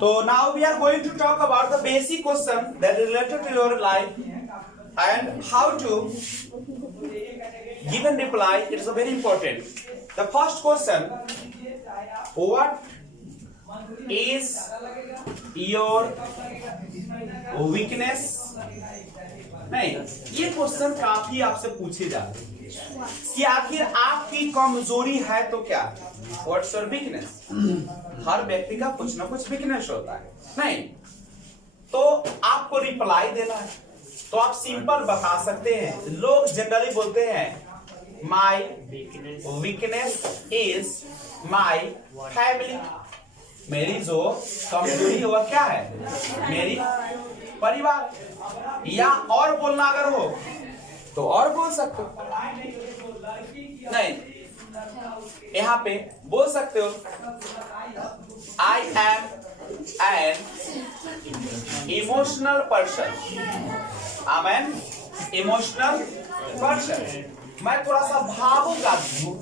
So now we are going to talk about the basic question that is related to your life and how to give and reply. It is very important. The first question: what is your weakness? नहीं, ये question काफी आपसे पूछे जाते हैं कि आखिर आपकी कमजोरी है तो क्या? What's your weakness? हर व्यक्ति का कुछ ना कुछ वीकनेस होता है, नहीं तो आपको रिप्लाई देना है तो आप सिंपल बता सकते हैं। लोग जनरली बोलते हैं my weakness is my family. मेरी जो कमजोरी है वह क्या है? मेरी परिवार। या और बोलना अगर हो तो और बोल सकते हो, नहीं यहाँ पे बोल सकते हो I am an emotional person. I'm an emotional person. मैं थोड़ा सा भावुक आदमी हूँ,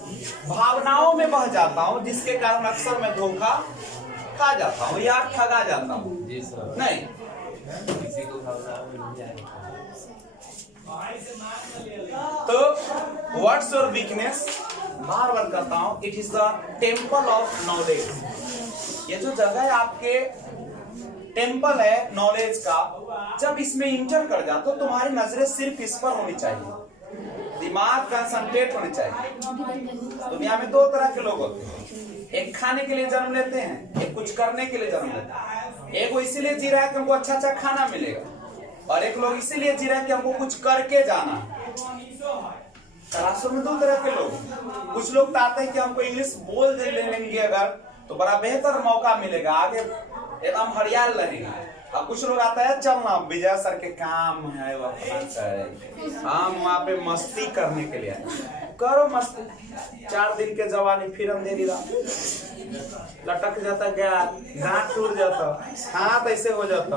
भावनाओं में बह जाता हूँ, जिसके कारण अक्सर मैं धोखा खा जाता हूँ या ठगा जाता हूँ। नहीं, तो व्हाट्स योर वीकनेस? बार बार करता हूं, it is the temple of knowledge. ये जो जगह है आपके टेम्पल है नॉलेज का, जब इसमें इंटर कर जाते हो तुम्हारी नजरें सिर्फ इस पर होनी चाहिए, दिमाग कंसंट्रेट होने चाहिए। दुनिया में दो तरह के लोग होते हैं, एक खाने के लिए जन्म लेते हैं, एक कुछ करने के लिए जन्म लेते हैं। एक वो इसीलिए जी रहा है कि हमको अच्छा अच्छा खाना मिलेगा, और एक लोग इसीलिए जी रहे हैं कि हमको कुछ करके जाना। तरासुर में दो तरह के लोग, कुछ लोग चाहते हैं कि हमको इंग्लिश बोल दे लेंगे अगर तो बड़ा बेहतर मौका मिलेगा, आगे एकदम हरियाल रहेगा। और कुछ लोग आता है चलना विजय सर के काम है हम वहाँ पे मस्ती करने के लिए करो मस्ती, 4 दिन के जवानी फिर अंधेरी रात, लटक जाता गया, गांठ टूट जाता, हाथ ऐसे हो जाता।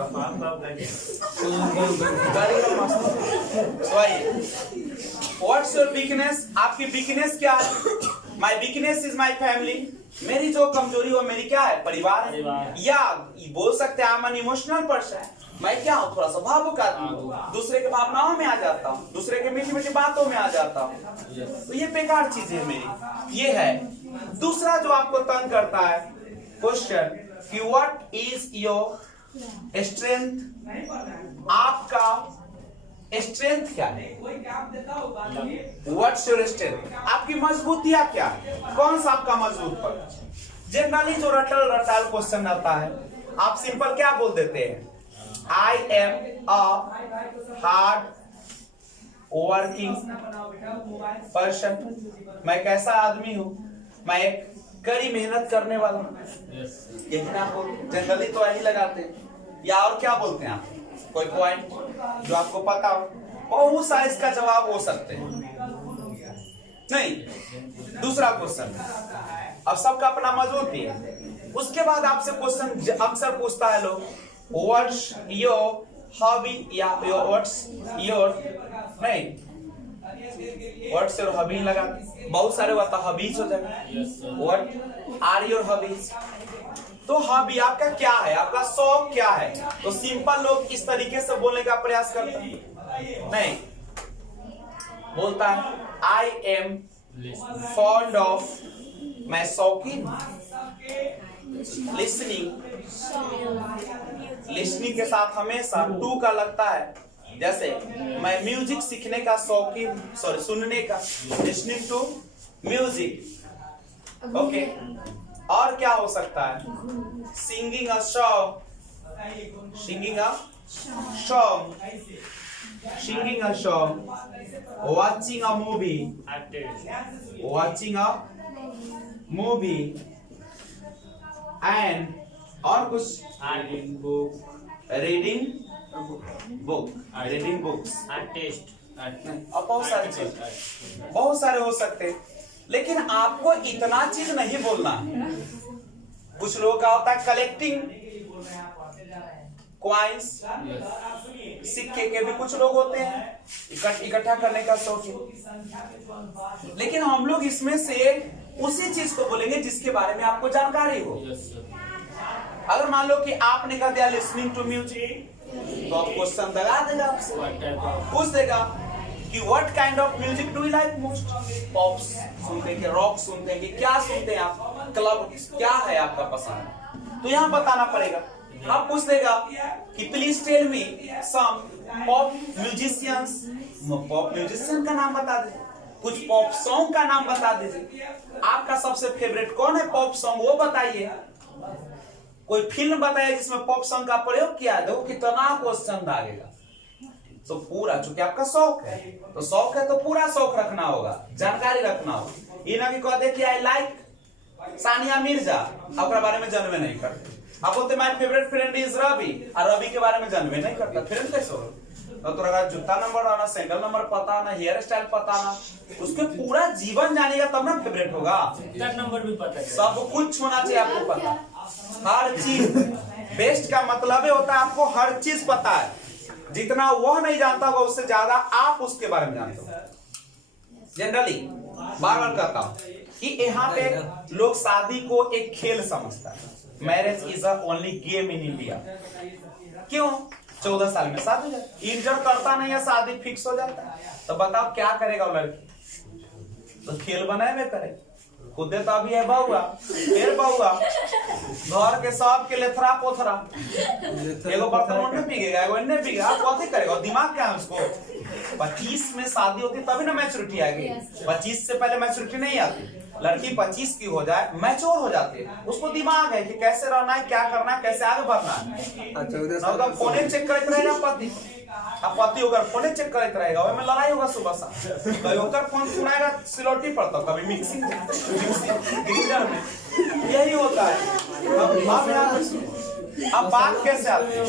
What's your weakness? आपकी वीकनेस क्या है? My weakness is my family. मेरी जो कमजोरी हो मेरी क्या है? परिवार है। या बोल सकते हैं I am an emotional person. मैं क्या हूँ? थोड़ा सा भावुक आदमी हूँ, दूसरे के भावनाओं में आ जाता हूँ, दूसरे के मीठी मीठी बातों में आ जाता हूँ। तो ये बेकार चीज है मेरी, ये है। दूसरा जो आपको तंग करता है क्वेश्चन कि व्हाट इज योर स्ट्रेंथ? आपका स्ट्रेंथ क्या है? What's your strength? आपकी मजबूतियां क्या है? कौन सा आपका मजबूत पक्ष? जनरली जो रटल रटाल क्वेश्चन आता है, आप सिंपल क्या बोल देते हैं? I am a hard working person. मैं कैसा आदमी हूँ? मैं एक कड़ी मेहनत करने वाला हूँ। यही ना आपको जनरली तो यही लगाते हैं। या और क्या बोलते हैं आप? कोई पॉइंट जो आपको पता हो? बहुत सारे इसका जवाब हो सकते हैं। नहीं, दूसरा क्वेश्चन, अब सबका अपना मजबूती है। उसके बाद आपसे क्वेश्चन अक्सर पूछता है लोग, व्हाट्स योर हॉबी? या व्हाट्स योर, नहीं व्हाट्स योर हॉबी लगा, बहुत सारे होता हॉबीज हो जाएगा। What are your hobbies? तो हॉबी आपका क्या है? आपका शौक क्या है? तो सिंपल लोग इस तरीके से बोलने का प्रयास करते हैं। नहीं, बोलता है आई एम फॉन्ड ऑफ, मैं शौकीन लिसनिंग। लिसनिंग के साथ हमेशा टू का लगता है, जैसे मैं म्यूजिक सीखने का शौकीन, सॉरी सुनने का, लिसनिंग टू म्यूजिक। ओके, और क्या हो सकता है? Singing a song, singing a song, singing a song, watching a movie, watching a movie, and और कुछ रीडिंग बुक, रीडिंग बुक्स, बहुत सारे चीज, बहुत सारे हो सकते, लेकिन आपको इतना चीज नहीं बोलना है। कुछ लोगों का होता है कलेक्टिंग कॉइन्स, सिक्के के भी कुछ लोग होते हैं इकट्ठा करने का शौकीन। लेकिन हम लोग इसमें से उसी चीज को बोलेंगे जिसके बारे में आपको जानकारी हो। अगर मान लो कि आपने कह दिया लिसनिंग टू म्यूजिक, तो आप क्वेश्चन लगा देगा, आपसे पूछ देगा कि what kind of music do you like most. Pop सुनते हैं कि रॉक सुनते हैं कि क्या सुनते हैं आप, क्लब क्या है आपका पसंद, तो यहाँ बताना पड़ेगा। आप पूछ देगा कि please tell me some pop musicians, pop musician का नाम बता दीजिए, कुछ पॉप सॉन्ग का नाम बता दीजिए, आपका सबसे फेवरेट कौन है पॉप सॉन्ग वो बताइए, कोई फिल्म बताइए जिसमें पॉप सॉन्ग का प्रयोग किया है, देखो कितना क्वेश्चन भागेगा। तो पूरा, चूंकि आपका शौक है, तो शौक है तो पूरा शौक रखना होगा, जानकारी रखना होगा। ये ना कि कह दे कि आई लाइक सानिया मिर्जा, आपके बारे में जानवे नहीं करते। आप बोलते my favourite friend is Ravi, और रवि के बारे में जानवे नहीं करता, फ्रेंड कैसे हो? तो अगर जूता नंबर आना, सैंडल नंबर पता ना, हेयर स्टाइल पता ना, उसके पूरा जीवन जानेगा तब ना फेवरेट होगा। नंबर भी पता है, सब कुछ होना चाहिए आपको पता, हर चीज। बेस्ट का मतलब ही होता है आपको हर चीज पता है, जितना वह नहीं जानता होगा उससे ज्यादा आप उसके बारे में जानते हो। जनरली बार बार कहता हूं कि यहाँ पे लोग शादी को एक खेल समझता है। Marriage is a only game in India. क्यों? 14 साल में शादी हो जाती, इंटर करता नहीं है, शादी फिक्स हो जाता है। तो बताओ क्या करेगा वो लड़की? तो खेल बनाए में करे, खुदे तो अभी है बहुआ, फिर बहुआ, घर के सब के लेथरा पोथरा, एगो बर्तन उन्हें पीगेगा, एगो इन्हें पीगेगा, आप कौन करेगा? दिमाग क्या है उसको? 25 में शादी होती तभी ना मैच्योरिटी आएगी, 25 से पहले मैच्योरिटी नहीं आती। लड़की 25 की हो जाए मैच्योर हो जाती है, उसको दिमाग है कि कैसे रहना है, क्या करना है, कैसे आगे बढ़ना है। फोन चेक करते रहेगा पति, अब पति होकर फोन चेक करते रहेगा, में लड़ाई होगा सुबह शाम, कभी होकर फोन सुनाएगा सिलौटी पर, तो कभी मिक्सिंग ग्राइंडर में, यही होता है। अब बात कैसे आती है,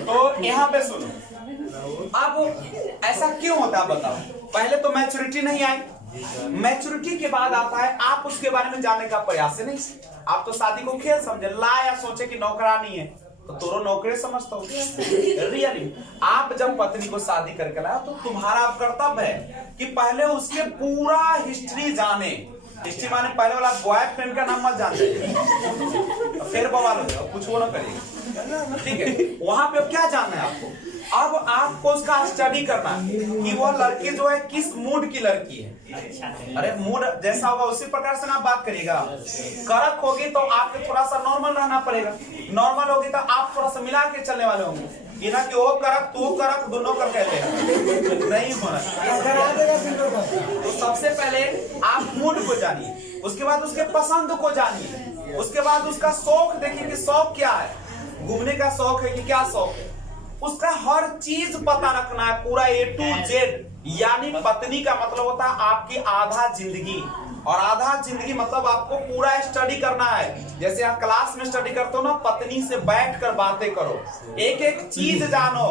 तो यहाँ पे सुनो। अब ऐसा क्यों होता है बताओ? पहले तो मैच्योरिटी नहीं आई, मैच्योरिटी के बाद आता है आप उसके बारे में जानने का प्रयास नहीं। आप तो शादी को खेल समझे, ला या सोचे कि नौकरानी है तो तोरो नौकरी समझता हो। रियली आप जब पत्नी को शादी करके लाया तो तुम्हारा कर्तव्य है कि पहले उसके पूरा हिस्ट्री जाने। हिस्ट्री माने पहले वाला बॉयफ्रेंड का नाम मत जानते, फिर बवाल हो जाएगा, कुछ वो ना करिए, ठीक है? वहां पे क्या जानना है आपको? अब आपको उसका स्टडी करना है कि वो लड़की जो है किस मूड की लड़की है। अरे मूड जैसा होगा उसी प्रकार से ना आप बात करिएगा। करक होगी तो आपको थोड़ा सा नॉर्मल रहना पड़ेगा, नॉर्मल होगी तो आप थोड़ा सा मिला के चलने वाले होंगे। ये ना कि वो करक तू करक दोनों कर कहते हैं, नहीं होना। तो सबसे पहले आप मूड को जानिए, उसके बाद उसके पसंद को जानिए, उसके बाद उसका शौक देखिए कि शौक क्या है, घूमने का शौक है कि क्या शौक है, उसका हर चीज पता रखना है, पूरा A to Z। यानी पत्नी का मतलब होता है आपकी आधा जिंदगी, और आधा जिंदगी मतलब आपको पूरा स्टडी करना है। जैसे आप क्लास में स्टडी करते हो ना, पत्नी से बैठकर बातें करो, एक एक चीज जानो,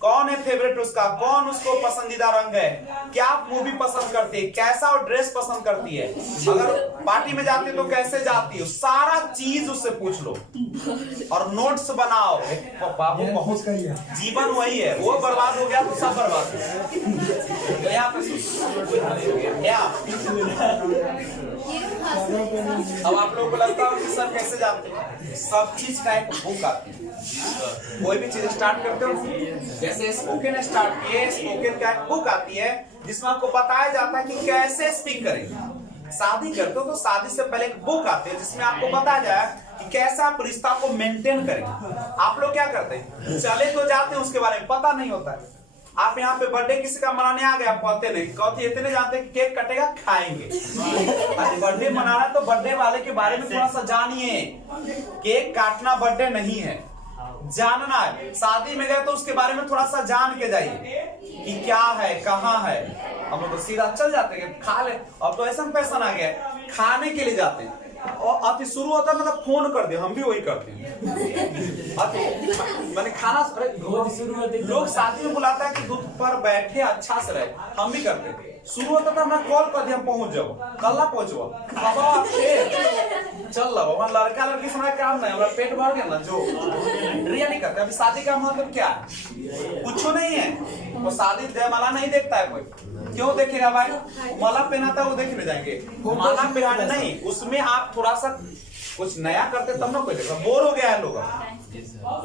कौन है फेवरेट उसका, कौन उसको पसंदीदा रंग है, क्या मूवी पसंद करती है, कैसा वो ड्रेस पसंद करती है, अगर पार्टी में जाती है तो कैसे जाती है, सारा चीज उससे पूछ लो और नोट्स बनाओ। बाबू बहुत जीवन वही है, वो बर्बाद हो गया तो सब बर्बाद हो। तो यहाँ पे अब आप लोगों को लगता है कि सर कैसे जानते हैं? सब चीज का एक बुक आती है, कोई भी चीज स्टार्ट करते हो, जैसे स्पोकन स्टार्ट किए, स्पोकन का एक बुक आती है जिसमें आपको बताया जाता है कि कैसे स्पीक करेंगे। शादी करते हो तो शादी से पहले एक बुक आती है जिसमें आपको बताया जाए कि कैसे आप रिश्ता को मेंटेन करेंगे। आप लोग क्या करते हैं? चले तो जाते हैं, उसके बारे में पता नहीं होता है। आप यहाँ पे बर्थडे किसी का मनाने आ गए, आप कहते नहीं, कहते इतने जानते हैं कि केक कटेगा खाएंगे। बर्थडे मनाना तो बर्थडे वाले के बारे में थोड़ा सा जानिए, केक काटना बर्थडे नहीं है, जानना है। शादी में गए तो उसके बारे में थोड़ा सा जान के जाइए कि क्या है, कहाँ है। हम लोग तो सीधा चल जाते हैं खा ले। अब तो ऐसा फैशन आ गया खाने के लिए जाते हैं, और अति शुरू होता है मतलब फोन कर दे, हम भी वही करते हैं। मैंने खाना लोग शादी में बुलाता है कि दूध पर बैठे अच्छा से रहे, हम भी करते हैं। शुरू होता था मैं कॉल कर दिया, हम पहुंच जाओ, कल ना पहुंचो, चल लो लड़का लड़की से काम नहीं, हमारा पेट भर गया ना, जो रिया नहीं करते। अभी शादी का मतलब क्या है? कुछ नहीं है, वो शादी जयमाला नहीं देखता है कोई, क्यों देखेगा भाई? माला पहनाता वो देखने जाएंगे, माला पहनाने नहीं, उसमें आप थोड़ा सा कुछ नया करते तब ना कोई देखा। बोर हो गया है लोग।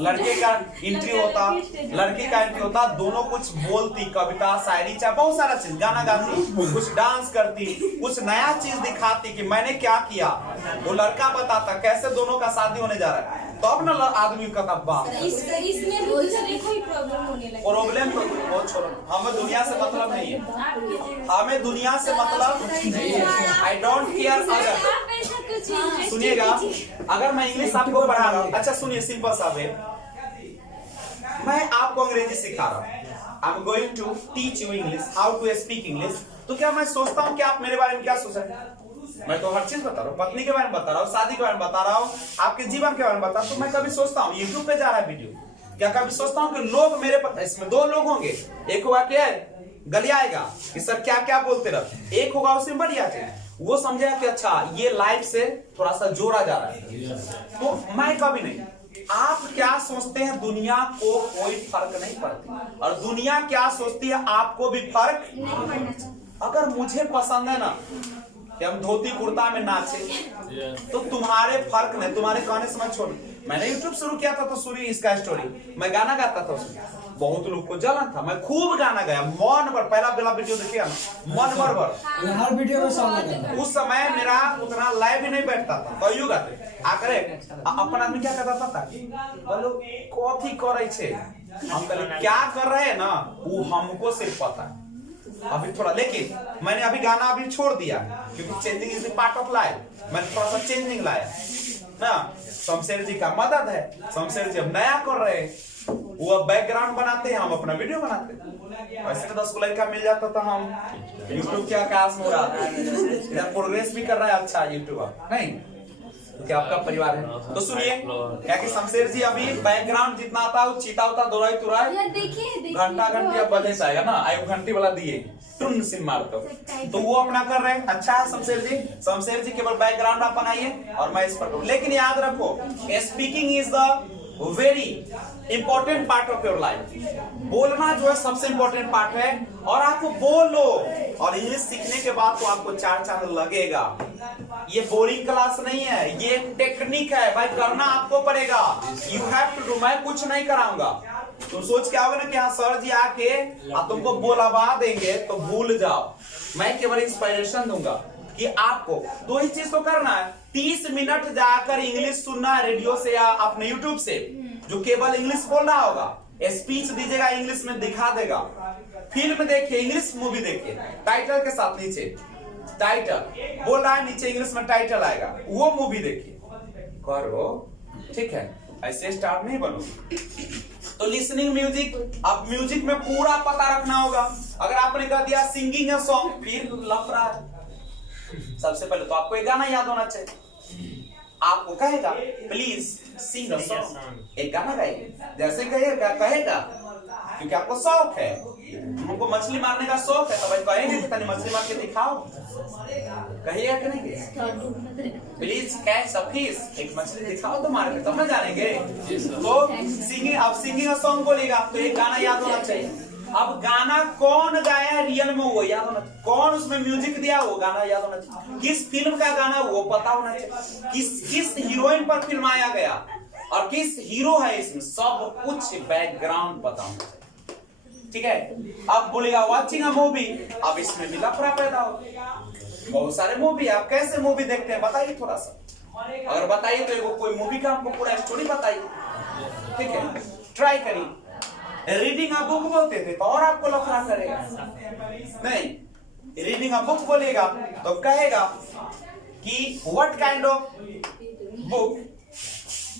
लड़के का एंट्री होता, लड़की का एंट्री होता, दोनों कुछ बोलती, कविता शायरी चाहे बहुत सारा चीज, गाना गाती, कुछ डांस करती, कुछ नया चीज दिखाती कि मैंने क्या किया। वो लड़का बताता कैसे दोनों का शादी होने जा रहा है, तब ना आदमी का तब्बा इसमें कोई प्रॉब्लम होने लगी। प्रॉब्लम बहुत छोड़ो, हमें दुनिया से मतलब नहीं है, हमें दुनिया से मतलब नहीं है। I don't care. अगर सुनिएगा, अगर मैं इंग्लिश आपको पढ़ा रहा हूँ, अच्छा सुनिए, सिंपल सा वे, मैं आपको अंग्रेजी सिखा रहा हूँ, I am going to teach you English, how to speak English. तो क्या मैं सोचता हूँ कि आप मेरे बारे में क्या सोच रहे हैं? मैं तो हर चीज बता रहा हूँ, पत्नी के बारे में बता रहा हूँ, शादी के बारे में बता रहा हूँ, आपके जीवन के बारे में बता रहा हूँ। तो मैं कभी सोचता हूँ यूट्यूब पे जा रहा है वीडियो, क्या कभी सोचता हूँ कि लोग मेरे इसमें दो लोग होंगे, एक होगा क्या गलियाएगा कि सर क्या क्या बोलते रहते, एक होगा उसमें बढ़िया थे, वो समझेगा कि अच्छा ये लाइफ से थोड़ा सा जोड़ा जा रहा है। तो मैं कभी नहीं। आप क्या सोचते हैं दुनिया को कोई फर्क नहीं पड़ती, और दुनिया क्या सोचती है आपको भी फर्क नहीं पड़ना। अगर मुझे पसंद है ना कि हम धोती कुर्ता में नाचे, तो तुम्हारे फर्क नहीं, तुम्हारे कहने से मत छोड़। मैंने यूट्यूब शुरू किया था तो शुरू इसका स्टोरी, मैं गाना गाता था उसमें, बहुत लोग को जलन था, मैं खूब गाना गाया, मन भर, पहला वीडियो देखिए ना, मन भर हर वीडियो में सॉन्ग। उस समय मेरा उतना लाइव भी नहीं बैठता था, कहियो गाते आकरे अपन आदमी क्या करता था, बोलो कथी करे छे, हम कहले क्या कर रहे हैं ना, वो हमको सिर्फ पता है अभी थोड़ा। लेकिन मैंने अभी गाना अभी छोड़ दिया क्योंकि changing is the part of life, मैंने थोड़ा सा चेंजिंग लाया ना। शमशेर जी का मदद है, शमशेर जी अब नया कर रहे हैं, वो अब बैकग्राउंड बनाते हैं, हम अपना वीडियो बनाते हैं। वैसे तो 10 को लड़का मिल जाता था, हम यूट्यूब के आकाश में उड़ा, इधर प्रोग्रेस भी कर रहा है अच्छा यूट्यूब नहीं, क्योंकि आपका परिवार है। तो सुनिए क्या कि शमशेर जी अभी बैकग्राउंड जितना आता है वो चीता होता दोराई तुराई घंटा घंटी अब बजे आएगा ना, आयु घंटी वाला दिए टुन सिन मारते हो, तो वो अपना कर रहे हैं। अच्छा है शमशेर जी, शमशेर जी केवल बैकग्राउंड आप बनाइए और मैं इस पर करूं। लेकिन याद रखो speaking is the very important part of your life. बोलना जो है सबसे इंपॉर्टेंट पार्ट है, और आप बोलो, और इंग्लिश सीखने के बाद तो आपको 4 चांद लगेगा। ये बोरिंग क्लास नहीं है, ये टेक्निक है भाई, करना आपको पड़ेगा। यू हैव टू डू, मैं कुछ नहीं कराऊंगा। तुम सोच के आओगे ना कि हाँ सर जी आके तुमको बोलवा देंगे तो भूल जाओ, मैं केवल इंस्पिरेशन दूंगा कि आपको 2 ही चीज तो करना है। 30 मिनट जाकर इंग्लिश सुनना है रेडियो से या अपने यूट्यूब से, जो केवल इंग्लिश बोल रहा होगा, स्पीच दीजिएगा इंग्लिश में दिखा देगा। फिल्म देखिए, इंग्लिश मूवी देखिए, टाइटल के साथ नीचे टाइटल बोल रहा है, नीचे इंग्लिश में टाइटल आएगा, वो मूवी देखिए करो, ठीक है। ऐसे स्टार्ट नहीं बनो। तो लिसनिंग म्यूजिक, अब म्यूजिक में पूरा पता रखना होगा। अगर आपने कह दिया सिंगिंग है सॉन्ग, फिर लफड़ा है। सबसे पहले तो आपको एक गाना याद होना चाहिए। आपको कहेगा प्लीज सिंग अ सॉन्ग, एक गाना गाइए, जैसे कहेगा क्योंकि आपको शौक है, हमको मछली मारने का शौक है, तो भाई कहेंगे कि तनी मछली मार के दिखाओ, कहिएगा कि नहीं? प्लीज कैच अ फिश, एक मछली दिखाओ तो मार के तब ना जानेंगे। तो सिंगिंग, अब सिंगिंग अ सॉन्ग बोलेगा तो एक गाना याद होना चाहिए। अब गाना कौन गाया है रियल में वो याद होना चाहिए, कौन उसमें म्यूजिक दिया वो गाना याद होना चाहिए, किस फिल्म का गाना वो पता होना चाहिए, किस हीरोइन पर फिल्माया गया और किस हीरो है इसमें, सब कुछ बैकग्राउंड पता होना चाहिए, ठीक है। अब बोलेगा वॉचिंग अ मूवी, अब इसमें भी लफड़ा पैदा हो। बहुत सारे मूवी, आप कैसे मूवी देखते हैं बताइए थोड़ा सा, अगर बताइए तो कोई मूवी का हमको पूरा स्टोरी बताइए, ठीक है। ट्राई करिए। रीडिंग अ बुक बोलते थे तो और आपको लफड़ा करेगा, नहीं रीडिंग अ बुक बोलेगा तो कहेगा कि what kind of book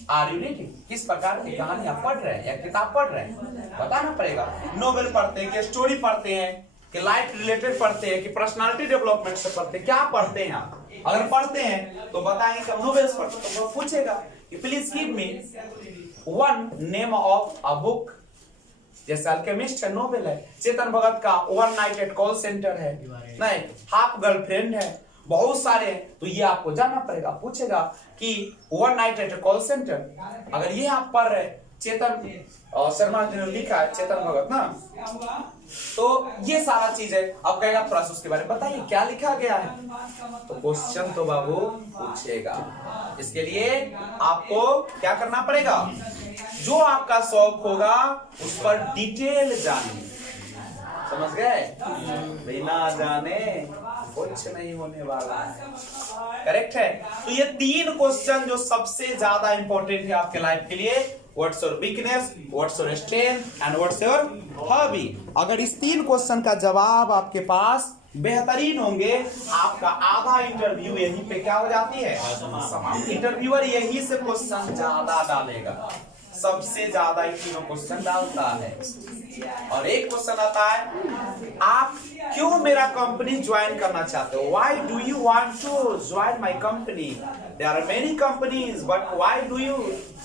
are you reading, किस प्रकार की कहानी आप पढ़ रहे हैं या किताब पढ़ रहे हैं, बताना पड़ेगा। नोवेल पढ़ते हैं कि स्टोरी पढ़ते हैं कि लाइफ रिलेटेड पढ़ते हैं कि पर्सनालिटी डेवलपमेंट से पढ़ते हैं, क्या पढ़ते हैं आप। अगर पढ़ते हैं तो बताएंगे कि हम नोवेल्स पढ़ते हैं, तो वो पूछेगा कि please give me one name of a book, जैसे अल्केमिस्ट है नोवेल है, चेतन भगत का one night at call centre है, नहीं हाफ गर्लफ्रेंड है, बहुत सारे हैं। तो ये आपको जानना पड़ेगा, पूछेगा कि one night at call centre, अगर ये आप पढ़ रहे चेतन शर्मा जी ने लिखा है, चेतन भगत ना, तो ये सारा चीज है। अब कहेगा थोड़ा सा उसके बारे में बताइए क्या लिखा गया है, तो क्वेश्चन तो बाबू पूछेगा। इसके लिए आपको क्या करना पड़ेगा, जो आपका शौक होगा उस पर डिटेल जानिए, समझ गए, बिना जाने कुछ नहीं होने वाला है। करेक्ट है। तो ये 3 क्वेश्चन जो सबसे ज्यादा इंपॉर्टेंट है आपके लाइफ के लिए, what's your weakness, what's your strength and what's your hobby. अगर इस 3 क्वेश्चन का जवाब आपके पास बेहतरीन होंगे, आपका आधा इंटरव्यू यहीं पे क्या हो जाती है, समाप्त। इंटरव्यूअर यही से क्वेश्चन ज्यादा डालेगा, सबसे ज्यादा इन तीनों क्वेश्चन डालता है। और एक क्वेश्चन आता है, आप क्यों मेरा कंपनी ज्वाइन करना चाहते हो, why do you want to join my company, there are many companies but why do you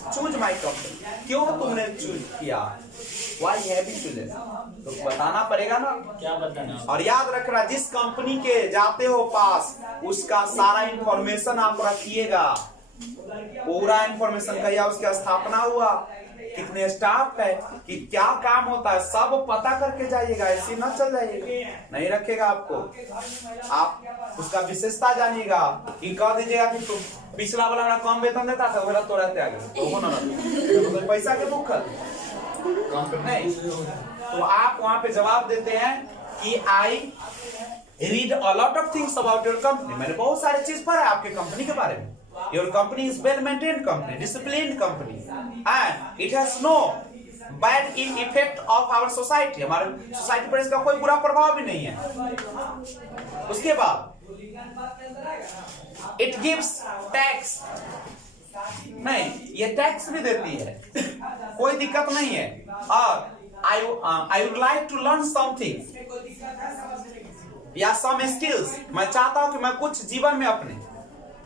choose my company, क्यों तुमने चूज किया, व्हाई हैव यू चूजन, तो बताना पड़ेगा ना, क्या बताना। और याद रखना, जिस कंपनी के जाते हो पास उसका सारा इंफॉर्मेशन आप रखिएगा, पूरा इंफॉर्मेशन कहिए, उसकी स्थापना हुआ, कितने स्टाफ है, कि क्या काम होता है, सब पता करके जाइएगा, ऐसे ना चल जाइएगा, नहीं रखेगा आपको। आप उसका विशेषता जानिएगा, कि कह दीजिएगा कि तुम पिछला वाला मेरा कम वेतन देता था, वो तो रहते आगे तो हो ना, तो पैसा के भूखल नहीं। तो आप वहां पे जवाब देते हैं कि I read a lot of things about your company, मैंने बहुत सारी चीज पढ़ा है आपके कंपनी के बारे में। Your company is well-maintained company, disciplined company, and it has no bad effect of our society. हमारे सोसाइटी पर इसका कोई बुरा प्रभाव भी नहीं है। उसके बाद it gives tax, नहीं ये टैक्स भी देती है, कोई दिक्कत नहीं है। और I would like to learn something या some skills, मैं चाहता हूं कि मैं कुछ जीवन में अपने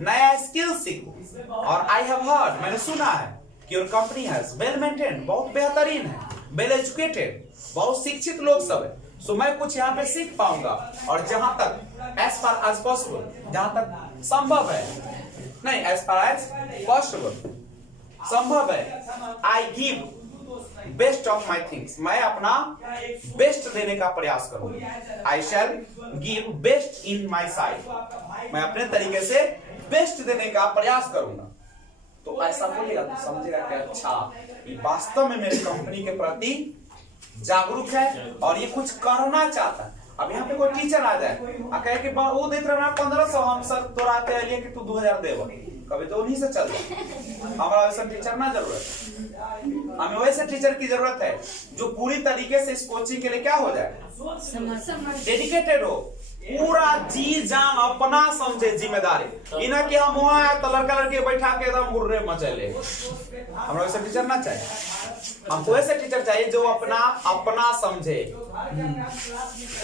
नया स्किल सीखूं। और आई हैव हर्ड, मैंने सुना है कि your company has well maintained, बहुत बेहतरीन है, वेल एजुकेटेड, बहुत शिक्षित लोग सब है, सो मैं कुछ यहाँ पे सीख पाऊंगा। और जहां तक एज फार एज पॉसिबल, जहां तक संभव है, नहीं एज फार एज पॉसिबल संभव है, I give best of my things, मैं अपना बेस्ट देने का प्रयास करूंगा। I shall give best in my side, मैं अपने तरीके से बेस्ट देने का प्रयास करूंगा। तो ऐसा बोलेगा तो समझेगा कि अच्छा ये वास्तव में मेरी कंपनी के प्रति जागरूक है और ये कुछ करना चाहता है। अब यहाँ पे कोई टीचर आ जाए और कहे कि वो देख रहे 1500, हम सर तोड़ाते हैं कि तू 2000 देव, कभी तो उन्हीं से चल जाए। हमारा वैसा टीचर ना जरूरत, हमें वैसे टीचर की जरूरत है जो पूरी तरीके से इस कोचिंग के लिए क्या हो जाए, डेडिकेटेड हो, पूरा जी जान अपना समझे जिम्मेदारी, इना कि हम वहां आए तो लड़का लड़के बैठा के एकदम हुर्रे मचले। हमरा वैसे टीचर ना चाहिए, हमको ऐसे टीचर चाहिए जो अपना समझे।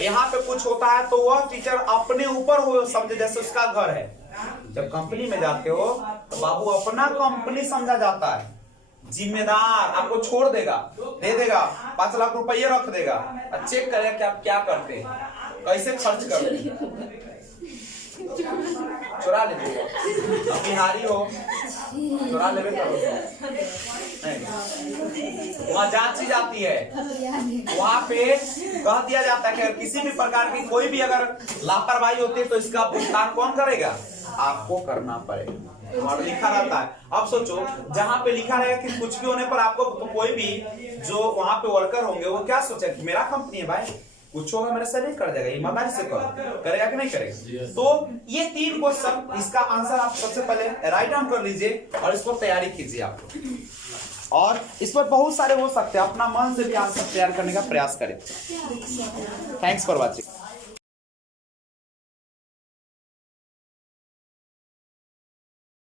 यहाँ पे कुछ होता है तो वह टीचर अपने ऊपर हो समझे, जैसे उसका घर है। जब कंपनी में जाते हो तो बाबू अपना कंपनी समझा जाता है, जिम्मेदार, आपको छोड़ देगा, दे देगा, 5 लाख रुपये रख देगा और चेक करेगा कि आप क्या करते हैं, कैसे खर्च करते हैं, चुरा ले, बिहारी हो चुरा ले, वहाँ जांच की जाती है, वहाँ पे कह दिया जाता है कि अगर किसी भी प्रकार की कोई भी अगर लापरवाही होती है तो इसका भुगतान कौन करेगा, आपको करना पड़ेगा, और लिखा रहता है। अब सोचो जहाँ पे लिखा रहेगा कि कुछ भी होने पर आपको, तो कोई भी जो वहाँ पे वर्कर होंगे वो क्या सोचेगा कि मेरा कंपनी है भाई, कुछ होगा मेरे से नहीं कर देगा, ईमानदारी से करेगा कि नहीं करेगा। तो ये 3 क्वेश्चन, इसका आंसर आप सबसे पहले राइट डाउन कर लीजिए और इसको तैयारी कीजिए आप, और इस पर बहुत सारे हो सकते हैं, अपना मन से भी आंसर तैयार करने का प्रयास करें। Thanks for watching.